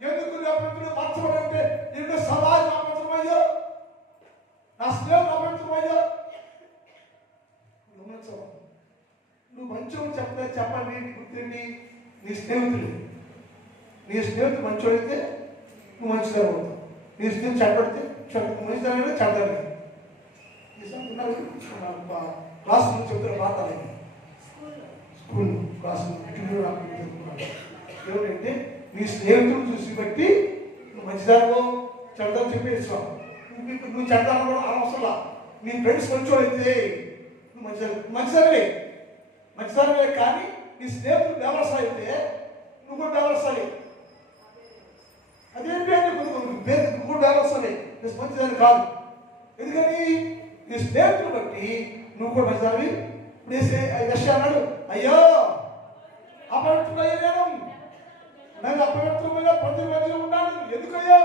ఎందుకు నీ అపవిత్రుడు మార్చబడంటే నిన్ను సమాజం అపవిత్రమయ్యా, నా స్నేహితుడు అపవిత్రమయ్యా. నువ్వు మంచోడు చెప్పండి గుర్తిండి, నీ స్నేహితుడు మంచోడైతే నువ్వు మంచిగా అవుతావు, నీ స్నేహితుడు చెడ్డపడితే మంచిదాని చెడ్డాలి. క్లాస్ చెప్తున్న మాట్లాడాలి, స్కూల్ క్లాస్ ఏమిటంటే నీ స్నేహితుడు చూసి బట్టి నువ్వు మంచిదానిలో చెడ్డని చెప్పేసావు. నువ్వు చెడ్డాను కూడా అవసరంలా, నీ ఫ్రెండ్స్ మంచోడైతే నువ్వు మంచిదానివే, కానీ నీ స్నేహితుడు డెవలప్స్ అయితే నువ్వు కూడా డెవలప్స్ అయ్యి. అదేంటి అంటే నువ్వు కూడా డెవలప్స్ అయ్యి మంచిదాన్ని కాదు. ఎందుకని నీ స్నేహితులు బట్టి నువ్వు కూడా మంచిదానివి. ఇప్పుడు యెషయా అన్నాడు, అయ్యో అపవిత్రుడయ్యా, నేను అపవిత్రమైన ప్రజల మధ్యలో ఉన్నాను. ఎందుకయ్యా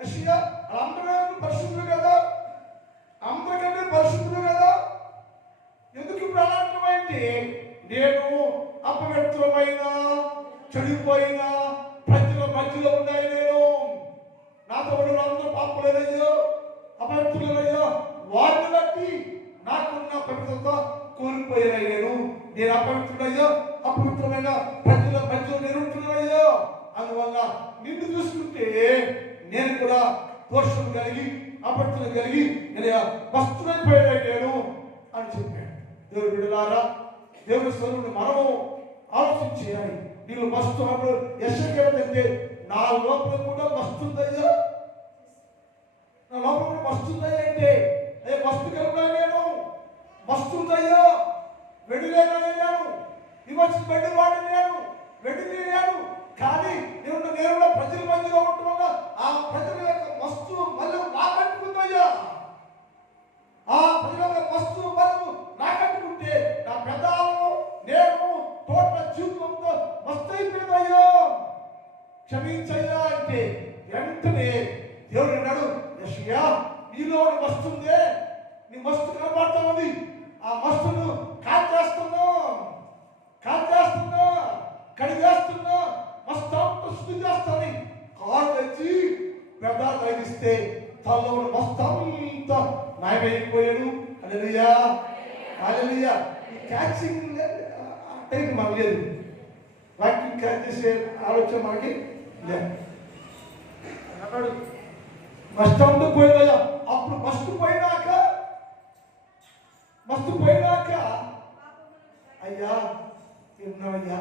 యెషయా? అందరూ పరిశుద్ధులు కదా, అందరికంటే పరిశుద్ధులు కదా. ఎందుకు ఇప్పుడు అలాంటి? నేను అపవిత్రమైన చెడిపోయిన ప్రజల మధ్యలో ఉన్నాయి. నేను నాతో అందరూ పాపలేదయ్యో, అపవిత్రులయ్యో, వారిని బట్టి నాకున్న పవిత్రత కోల్పోయాను. నేను అపవిత్రుడయ్యో, అపవిత్రమైన ప్రజల మధ్యలో నేను ఉంటున్నాయ్యో. అందువల్ల నిన్ను చూసుకుంటే నేను కూడా దోషం కలిగి అపవిత్రం కలిగి నేను వస్తున్నైపోయాను అని చెప్పాడు. దేవుడు బిడ్డలారా, దేవుడి స్వరూపుడు మనము ఆలోచించేయాలి. నీళ్ళు మస్తు యెషయాకేమంటే నా లోపల కూడా వస్తుందయ్యా, నా లోపల కూడా వస్తుందయ్యా అంటే అదే మస్తు కలుగునా, నేను వస్తుందయ్యా, వెడిలేను, ఇవ్వచ్చు వెండి వాడిని నేను, కానీ నేను ప్రజల మధ్యలో ఉంటున్నా. ఆ ప్రజల యొక్క వస్తు మళ్ళీ నాకంటుకుందయ్యా, ఆ ప్రజల యొక్క వస్తు మళ్ళీ నాకంటుకుంటే నా పెదాలను నేను తోట జీవితంతో మస్తు అయిపోయిందయ్యా, క్షమించయ్యా అంటే వెంటనే దేవుడు అన్నాడు, యెషయా నీలో వస్తుందే, నీ మస్తు కనబడతా ఉంది, ఆ మస్తును కాల్చేస్తున్నా, కడిగేస్తున్నా, మస్తంతా శుద్ధి చేస్తాను. కాలు తెచ్చి పెద్దాలు తగిలిస్తే తల్లో మస్తంతా మాయమైపోయాడు. హల్లెలూయా, హల్లెలూయా. ఈ క్యాచింగ్ టైప్ మనకు లేదు, వాక్యం క్యాచ్ చేసే ఆలోచన మనకి లేదు. మస్తంతో పోయిందయ్యా. అప్పుడు మస్తు పోయినాక అయ్యా ఏమన్నావయ్యా,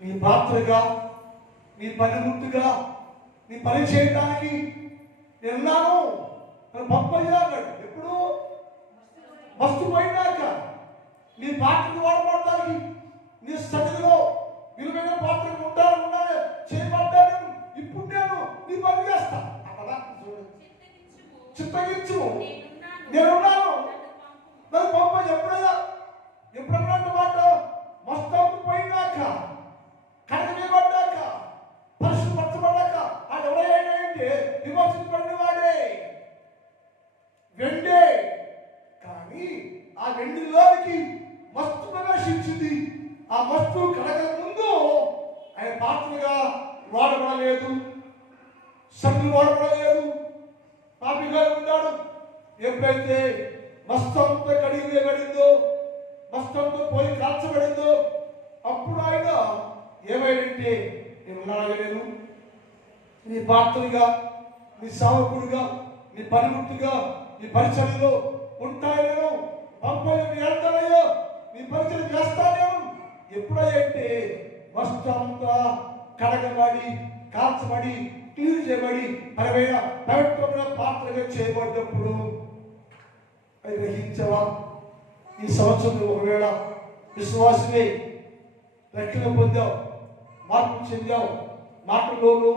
నీ పాత్రగా, నీ పనిముట్టుగా, నీ పని చేయడానికి నేనున్నాను, పంపయ్యా అన్నాడు. ఎప్పుడు? మస్తు పోయినాక నీ పాత్రను వాడబడటానికి, నీ సన్నిధిలో విలువైన పాత్రలు ఉండాలి చేయబడ్డాను. ఇప్పుడు నేను నీ పని చేస్తా. చిత్తగించు, నేనున్నాను, నన్ను పంప. ఎప్పుడన్నా మాట మస్తం పోయినాక, కడగబడ్డాక, పరిశుభ్రపరచబడ్డాక అది ఎవరైనా అంటే విమర్శించబడిన వాడే, వెండే. కానీ ఆ వెండిలోనికి మస్తు ప్రవేశించింది. ఆ మస్తు కడగక ముందు ఆయన పాత్రగా వాడబడలేదు, సన్ను వాడబడలేదు, పాపిగా ఉన్నాడు. ఎప్పుడైతే మస్తంతో కడిగి వేయబడిందో, మస్తంతో పోయి కాల్చబడిందో, అప్పుడు ఆయన ఏమైందంటే నేను నీ పాత్రగా, నీ సేవకుడిగా, నీ పనిముట్టుగా, నీ పరిచర్యలో ఉంటాయో, పంపయ్యో, వెళ్తానయ్యో, నీ పరిచయం చేస్తానేమో. ఎప్పుడైతే మస్తంతా కడగబడి, కాల్చబడి, క్లీన్ చేయబడి పవిత్రమైన పాత్రగా చేయబడ్డప్పుడు అది గ్రహించవా? ఈ సంవత్సరం ఒకవేళ విశ్వాసమే రక్షణ పొందావు, మార్పు చెందావు, మాటలోను,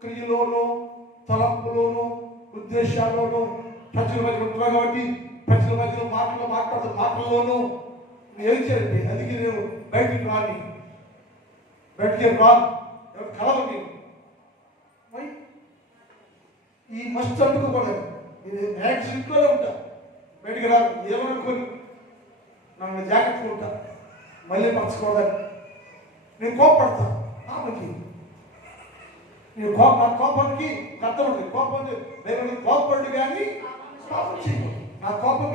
క్రియలోను, తలంపులోను, ఉద్దేశాల్లోనూ ప్రజల మధ్య ఉంటున్నావు కాబట్టి ప్రజల మధ్యలో మాట్లాడుతున్న మాటల్లోనూ ఏం చేయండి. అందుకే నేను బయటికి రాను కలవని ఈ మస్ట్ అంటుకోకూడదు. ఇది మ్యాక్స్ ఇంట్లోనే ఉంటా, బయటికి రాదు. ఏమనుకోని నన్ను జాగ్రత్తగా ఉంటా, మళ్ళీ పరచుకోవడానికి. నేను కోపడతా పాపకి. నేను నా కోపానికి అర్థం ఉంటుంది. కోపం నేను కోపపడు కానీ పాపం చేయను. నా కోపం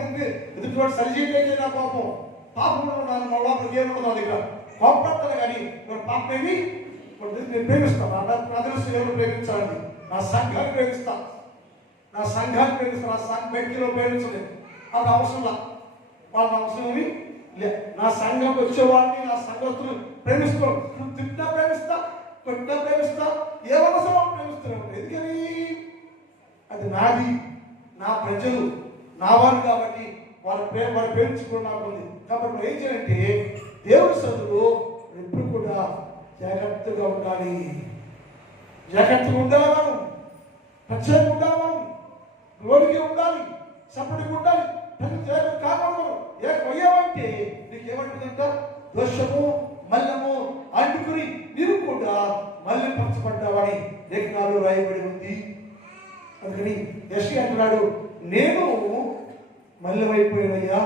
ఎదుటివాడు సరిచేయలేకే నా కోపం. పాపం నా లోపలికి ఏముండదు. నా దగ్గర కోపడతాను కానీ పాపం ఏమి నేను ప్రేమిస్తాను. నా తెలుసు ఎవరు ప్రేమించాలని. నా సంఘాన్ని ప్రేమిస్తా, నా సంఘాన్ని ప్రేమిస్తా. నా సంఘ వ్యక్తిలో ప్రేమించలేదు. అది అవసరంలా, వాళ్ళకి అవసరం ఏమి లే. నా సంఘంకి వచ్చేవాడిని, నా సంఘస్తులు ప్రేమిస్తాను. తిట్టినా ప్రేమిస్తా, కొట్టినా ప్రేమిస్తా, ఏమవసరం ప్రేమిస్తున్నాను. ఎందుకని అది నాది, నా ప్రజలు, నా వారు కాబట్టి వారి ప్రేమించుకోవడం నాకు ఉంది. కాబట్టి మనం ఏం చేయాలంటే దేవుడి సదులు ఎప్పుడు కూడా జాగ్రత్తగా ఉండాలి. జాగ్రత్తగా ఉండాలి. మనం ప్రత్యేకంగా ఉండాలి. మనం లోనికి ఉండాలి, సపరేట్గా ఉండాలి. ప్రతి జాగ్రత్త కాకూడదు. ఏమయ్యావంటే నీకు ఏమంటుందంట, దోషము మల్లము అంటుకుని నీవు కూడా మళ్ళీ పరచబడ్డావని లేఖనాలు రాయబడి ఉంది. అందుకని యెషయా అంటున్నాడు, నేను మల్లమైపోయినయ్యా,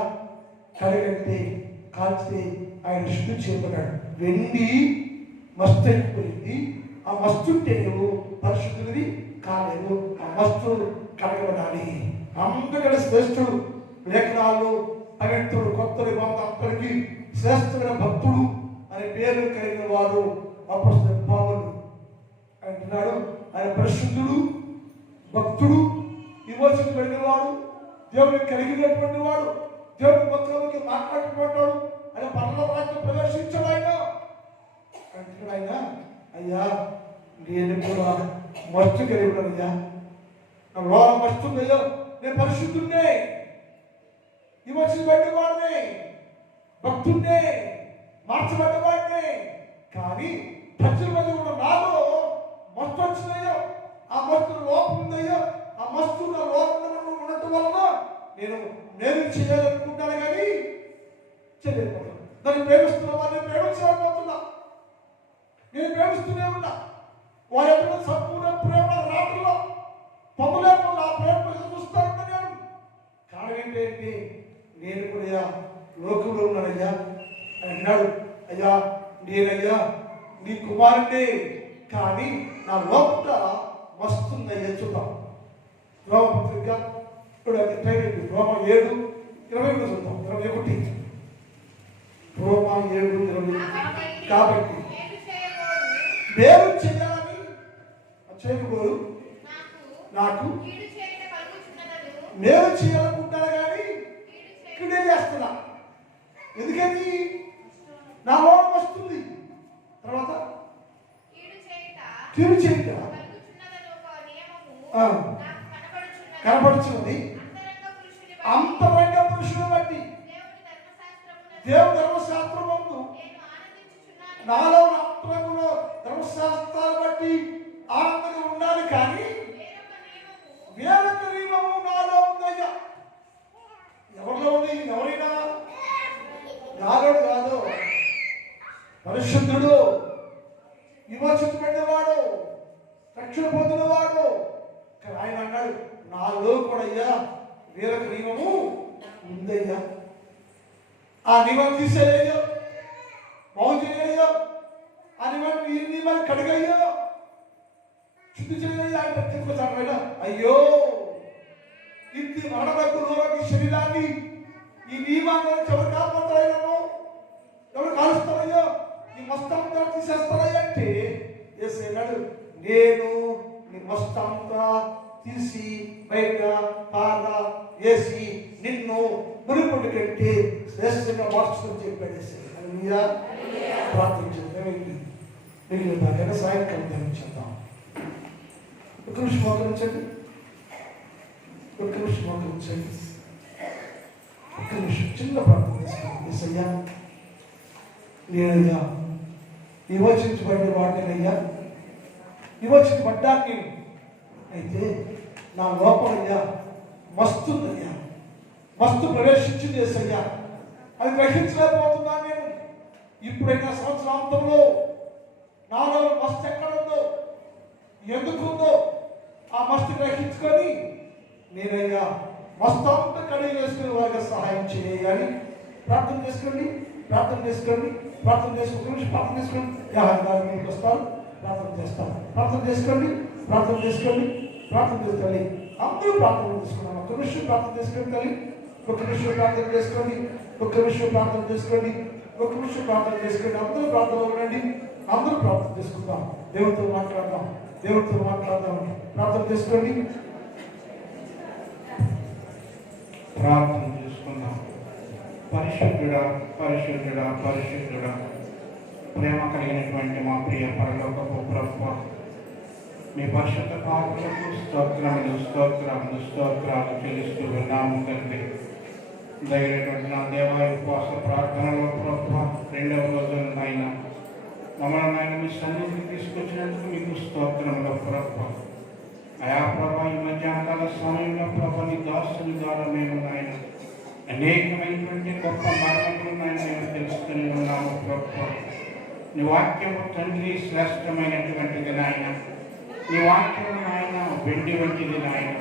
కడగంటే కాల్చితే ఆయన శుద్ధి చేయబడ్డాడు. వెండి మస్తు అయిపోయింది, ఆ మస్తుంటే నువ్వు పరిశుద్ధుడివి కాలేదు. ఆ మస్తు కడగబడాలి. అందరికీ శ్రేష్ఠుడు, లేఖనాలు పవిత్రుడు, కొత్త నిబంధన అందరికీ శ్రేష్ఠమైన భక్తుడు అనే పేరు కలిగిన వాడు అపొస్తలుడు పౌలు అంటున్నాడు. ఆయన పరిశుద్ధుడు, భక్తుడు, విమోచించబడిన వాడు, దేవుడిని కలిగినటువంటి వాడు, దేవుడి భక్తులకి మాట్లాడుతున్నటువంటి వాడు. ఆయన పరలోక రాజ్యం ప్రవేశించాడు. ఆయన అంటున్నాడు, ఆయన అయ్యా నేను కూడా మస్తు కలిగి ఉన్నానయ్యా, నా లోన మస్తుందయ్యో, నేను పరిశుద్ధున్నే, విమోచించబడిన వాడినే, భక్తున్నే, మార్చబడ్డవాడినే. కానీ ప్రజల మధ్య ఉన్న నాలో మస్తు వచ్చిందయ్యో, ఆ మస్తు లోపం ఉందయ్యో, ఆ మస్తు నా లోపం ఉండటం వలన నేను చేయాలనుకుంటాను కానీ చేయలేకపోతున్నా. దాన్ని ప్రేమిస్తున్న వారిని ప్రేమించలేకపోతున్నా. నేను ప్రేమిస్తూనే ఉన్నా. వారి యొక్క సంపూర్ణ ప్రేమ రాత్రిలో పొగలేకుండా ఆ ప్రేమ చూస్తాను నేను. కారణం ఏంటి, నేను కూడా లోకంలో ఉన్నానయ్యా అన్నాడు. అయ్యా నేనయ్యా నీ కుమారుడే, కానీ నా లోపల వస్తుందయ్యా. చూద్దాం రోమపత్రిక ఇప్పుడు అది రోమ 7:20 చూద్దాం. 21 రోమ 7:20. కాబట్టి వేరు చేయాలని చేయకూడదు, నాకు మేలు చేయాలనుకుంటాను కానీ ఇక్కడే చేస్తున్నా. ఎందుకని నా లోపం వస్తుంది. తర్వాత కీడు చేయట కనపడుచున్నది అంతరంగ పురుషుని బట్టి దేవుని ధర్మశాస్త్రమును నాలో అంతరంగంలో ధర్మశాస్త్రాన్ని బట్టి ఆనందంగా ఉండాలి. కానీ వేరొక నియమము నాలో ఉందయ్యా. ఎవరిలో ఉంది? ఎవరైనా నాలో కాదు, పరిశుద్ధుడు, విమోచించబడినవాడు, రక్షణ పొందినవాడు. కానీ ఆయన అన్నాడు, నాలో కూడా అయ్యా వేరొక నియమము ఉందయ్యా. ఆ నియమం తీసేయ్యో, బాగు చేయయ్యో, ఆ నియమాన్ని కడిగయ్యో, శుద్ధి చేయయ్యా అంటే తీసుకొచ్చాడు. అయ్యో ఇంటి మరణకు లోకి శరీరాన్ని ఈ నియమాన్ని ఎవరు కాపాడతారో, ఎవరు కాలుస్తారయ్యో, నీ మస్తంతా తీసేస్తారయ్యా అంటే ఏసన్నాడు, నేను నీ మస్తంతా తీసి బయట పార వేసి నిన్ను మునుపటి కంటే శ్రేష్టంగా మార్చుకొని చెప్పాడు. ప్రార్థించాం. మిగిలిన దానికైనా సాయంకాలం ధ్యానించేద్దాం. ఒక నిమిషం మోకరించండి, ఒక నిమిషం మోకరించండి, ఒక నిమిషం చిన్న ప్రార్థన చేసుకోండి. ఏసయ్యా నేనయ్యా విమోచించబడిన వాడినయ్యా, విమోచించబడ్డాను నేను. అయితే నా లోపలయ్యా మస్తుందయ్యా, మస్తు ప్రవేశించింది ఏసయ్యా. అది గ్రహించలేకపోతున్నాను నేను. ఇప్పుడైనా సంవత్సరాంతంలో నాలో మస్తు ఎక్కడుందో, ఎందుకుందో ఆ మస్తు గ్రహించుకొని నేనయ్యా మస్తాంతం కడిగి వేసుకుని వారికి సహాయం చేయాలి. ప్రార్థన చేసుకోండి, ప్రార్థన చేసుకోండి, ప్రార్థన చేసుకోండి, ప్రార్థన చేసుకోండి. యాహారు మీకు వస్తారు, ప్రార్థన చేస్తారు. ప్రార్థన చేసుకోండి, ప్రార్థన చేసుకోండి, ప్రార్థన చేసుకోండి. అందరూ ప్రార్థన చేసుకున్నాం. ఒక్క నిమిషం ప్రార్థన చేసుకోండి తల్లి, ఒక్క నిమిషం ప్రార్థన చేసుకోండి, ఒక్క నిమిషం ప్రార్థన చేసుకోండి, ఒక్క నిమిషం ప్రార్థన చేసుకోండి. అందరూ ప్రార్థన ఉండండి, అందరూ ప్రార్థన చేసుకుందాం. దేవుడితో మాట్లాడదాం, దేవుడితో మాట్లాడదాం. ప్రార్థన చేసుకోండి, ప్రార్థన చేసుకుందాం. పరిశుద్ధుడా, పరిశుద్ధుడా, పరిశుద్ధుడా, ప్రేమ కలిగినటువంటి మా ప్రియ పరలోకపు ప్రభువా, మీ పరిశుద్ధ పాత్రకు స్తోత్రములు స్తోత్రములు స్తోత్రాలు చెల్లిస్తూ ఉన్నాము తండ్రి. జరిగినటువంటి నా దేవా ఉపవాస ప్రార్థనలో ప్రభువా, 2వ రోజున ఆయన మమ్మల్ని ఆయన మీ సన్నిధికి తీసుకొచ్చినందుకు మీకు స్తోత్రములు ప్రభువా. అయా ప్రభా, ఈ మధ్యాహ్నకాల సమయంలో ప్రభా నీ దాసుని ద్వారా మేము ఆయన అనేకమైనటువంటి గొప్ప మరణములు మేము తెలుసుకుని ఉన్నాము ప్రభువా. నీ వాక్యము తండ్రి శ్రేష్టమైనటువంటిది నాయన. నీ వాక్యము నాయన వెండి వంటిది నాయన.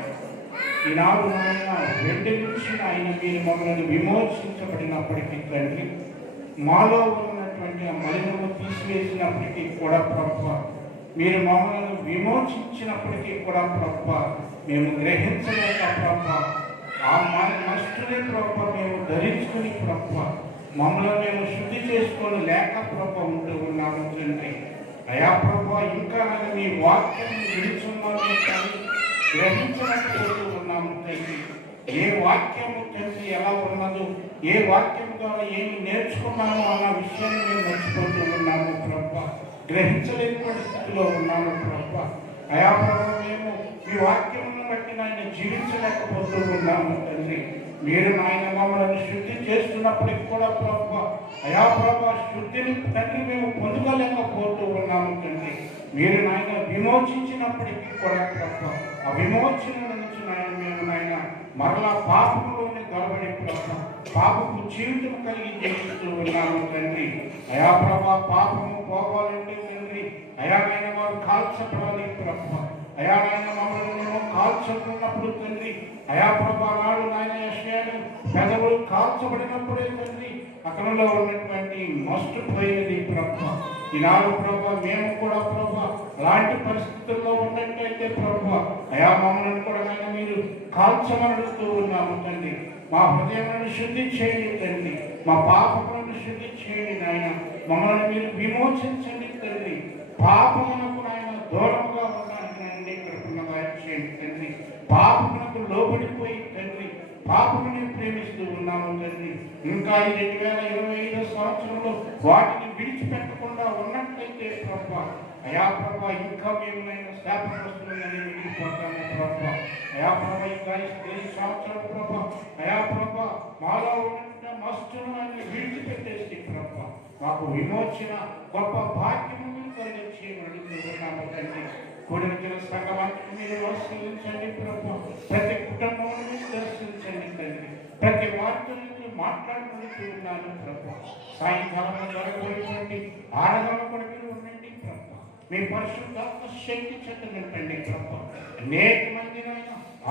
ఈనాడు నాయన వెండి నుంచి ఆయన మీరు మమ్మల్ని విమోచించబడినప్పటికీ తండ్రి, మాలో ఉన్నటువంటి ఆ మలినము తీసివేసినప్పటికీ కూడా ప్రభువా, మీరు మమ్మల్ని విమోచించినప్పటికీ కూడా ప్రభువా మేము గ్రహించలేక ప్రభువా, ఆ నష్టుని ప్రభువా మేము ధరించుకుని ప్రభువా మమ్మల్ని మేము శుద్ధి చేసుకొని లేక ప్రభువా ఉంటూ ఉన్నాము తండ్రి. అయా ప్రభువా, ఇంకా మీ వాక్యం విడుచున్నామే కానీ గ్రహించలేకపోతూ ఉన్నాము తండ్రి. ఏ వాక్యము తండ్రి ఎలా ఉన్నదో, ఏ వాక్యం ద్వారా ఏమి నేర్చుకున్నామో అన్న విషయాన్ని మేము మర్చిపోతూ ఉన్నాము ప్రభువా. గ్రహించలేని స్థితిలో ఉన్నాము ప్రభువా. అయా ప్రభు, మేము ఈ వాక్యమును బట్టి నాయన జీవించలేకపోతూ ఉన్నాము తండ్రి. మీరు నాయన మమ్మల్ని శుద్ధి చేస్తున్నప్పటికి కూడా ప్రభువా, అయా ప్రభు శుద్ధిని తండ్రి మేము పొందుకోలేకపోతూ ఉన్నాము తండ్రి. మీరు నాయన విమోచించినప్పటికీ కూడా ప్రభువా, ఆ విమోచన నుంచి నాయన మేము నాయన మరలా పాపములోని గడబడి ప్రభువా పాపపు జీవితం కలిగి జీవిస్తూ ఉన్నాము తండ్రి. అయా ప్రభా, పాపము పోవాలంటే తండ్రి అయానైనా వారు కాల్చబడాలి ప్రభువా. అయానైనా మమ్మల్ని మేము కాల్చబడినప్పుడు తండ్రి, అయా ప్రభా నాడు నాయన యెషయాను పెదవులు కాల్చబడినప్పుడే తండ్రి అక్కడలో ఉన్నటువంటి మస్టు పోయినది ప్రభువా. ఈనాడు ప్రభా మేము కూడా ప్రభా అలాంటి పరిస్థితుల్లో ఉన్నట్టయితే ప్రభువా, అయా మమ్మల్ని కూడా నాయన మీరు కాల్చమడుతూ ఉన్నాము తండ్రి. మా హృదయాలను శుద్ధి చేయండి తండ్రి, మా పాపములను శుద్ధి చేయండి నాయన. మమ్మల్ని మీరు విమోచించండి తండ్రి. పాపమునకు నాయన దూరంగా ఉండడానికి నాయన కృపణగా చేయండి తండ్రి. పాపమునకు లోబడిపోయి తండ్రి పాపముని ప్రేమిస్తూ ఉన్నాము తండ్రి. ఇంకా ఈ 2025 సంవత్సరంలో వాటిని విడిచిపెట్టకుండా ఉన్నట్లయితే ప్రభువా, అయా ప్రభా ఇంకా మేము నాయన శాపగ్రస్తులని మిగిలిపోతాము ప్రభువా. అయా ప్రభా ఇంకా ఈ సంవత్సరం ప్రభా, అయా ప్రభా మాలో ఉన్న మస్తును ఆయన విడిచిపెట్టేసి ప్రభువా మాకు విమోచన గొప్ప భాగ్యము కలిగించి అడుగుతున్నాము తండ్రి. కూడిన సంఘానికి మీరు ఆశీర్వదించండి ప్రభువా. ప్రతి కుటుంబాన్ని మీరు దర్శించండి తండ్రి. ప్రతి వారితో మాట్లాడుకుంటూ ఉన్నాను ప్రభువా. సాయంకాలంలో జరగబోయేటువంటి ఆరాధన కూడా మీరు ఉండండి ప్రభువా. మీ పరిశుద్ధాత్మ శక్తి చేత నింపండి ప్రభువా. అనేక మంది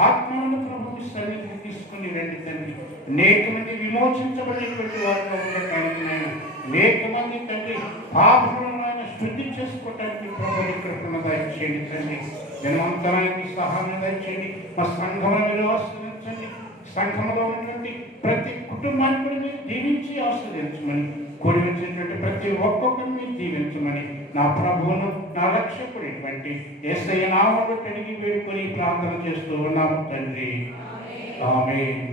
ఆత్మను ప్రభువు సన్నిధిని తీసుకుని రండి తండ్రి. అనేక మంది విమోచించబడినటువంటి వారిలో ఉండటానికి నేను అనేక మంది తండ్రి పాపములను ఆయన శుద్ధి చేసుకోవటానికి ప్రభువు కృపను దయచేయండి తండ్రి. జన్మంతరానికి సహాయం దయచేయండి. మా సంఘమును మీరు ఆశీర్వదించండి. సంఘంలో ఉన్నటువంటి ప్రతి కుటుంబాన్ని కూడా మీరు దీవించి ఆశీర్వదించమని, కూడి వచ్చినటువంటి ప్రతి ఒక్కొక్కరిని మీరు దీవించమని నా ప్రభువును నా రక్షకుడైనటువంటి యేసయ్య నామములో అడిగి వేడుకొని ప్రార్థన చేస్తూ ఉన్నాము తండ్రి. ఆమేన్.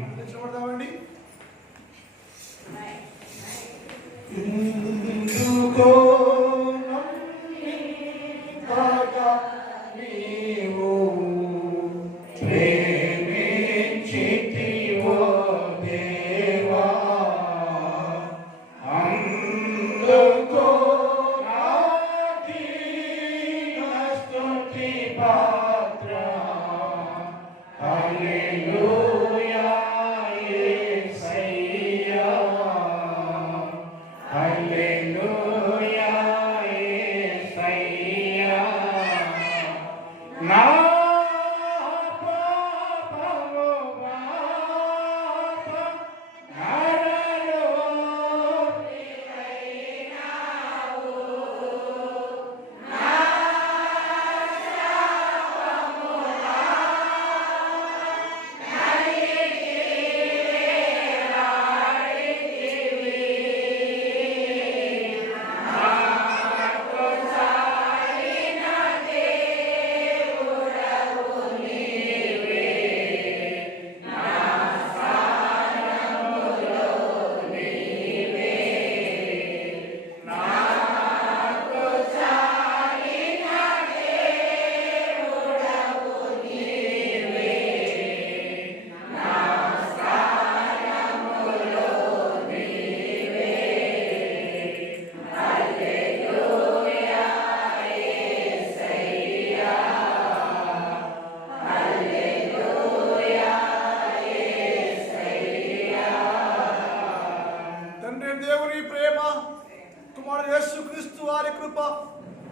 వారి కృప,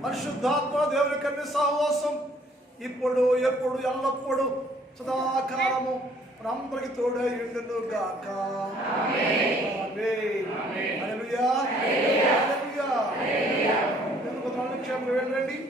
పరిశుద్ధాత్మ దేవుని కన్య సహవాసం ఇప్పుడు ఎప్పుడు ఎల్లప్పుడు సదాకాలము మనందరికి తోడై ఉండును గాక. ఆమేన్. హల్లెలూయా. హల్లెలూయా. వెళ్ళండి.